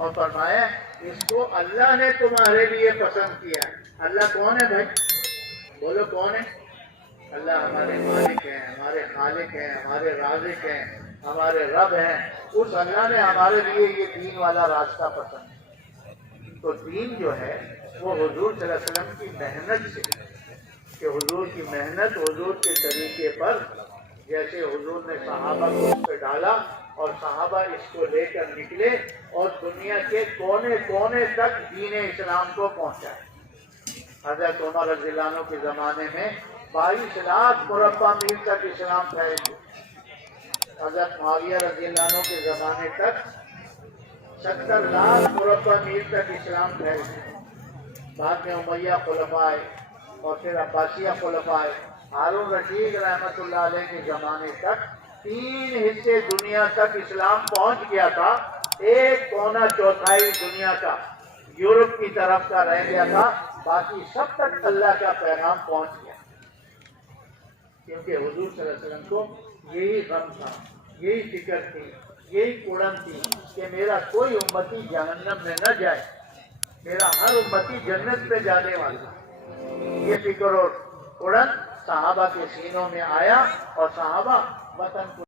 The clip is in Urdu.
اور فرمایا اس کو اللہ نے تمہارے لیے پسند کیا ہے۔ اللہ کون ہے بھائی؟ بولو کون ہے؟ اللہ ہمارے مالک ہیں، ہمارے خالق ہیں، ہمارے رازق ہیں، ہمارے رب ہیں۔ اس اللہ نے ہمارے لیے یہ دین والا راستہ پسند ہے۔ تو دین جو ہے وہ حضور صلی اللہ علیہ وسلم کی محنت سے، کہ حضور کی محنت، حضور کے طریقے پر، جیسے حضور نے صحابہ کو اس پہ ڈالا اور صحابہ اس کو لے کر نکلے اور دنیا کے کونے کونے تک دین اسلام کو پہنچائے۔ حضرت عمر رضی اللہ عنہ کے زمانے میں 22 لاکھ مربع میل تک اسلام پھیل گیا۔ حضرت معاویہ رضی اللہ عنہ کے زمانے تک 70 لاکھ مربع میل تک اسلام پھیل گیا۔ بعد میں امیہ خلفاء آئے اور پھر عباسیہ خلفاء آئے۔ ہارون رشید رحمۃ اللہ علیہ کے زمانے تک 3 حصے دنیا تک اسلام پہنچ گیا تھا۔ ایک کونا چوتھائی دنیا کا یورپ کی طرف کا رہ گیا تھا، باقی سب تک اللہ کا پیغام پہنچ گیا، کیونکہ حضور صلی اللہ علیہ وسلم کو یہی غم تھا، یہی فکر تھی، یہی اڑن تھی کہ میرا کوئی امتی جہنم میں نہ جائے، میرا ہر امتی جنت پہ جانے والا۔ یہ فکر اور اڑن صحابہ کے سینوں میں آیا اور صحابہ وطن کو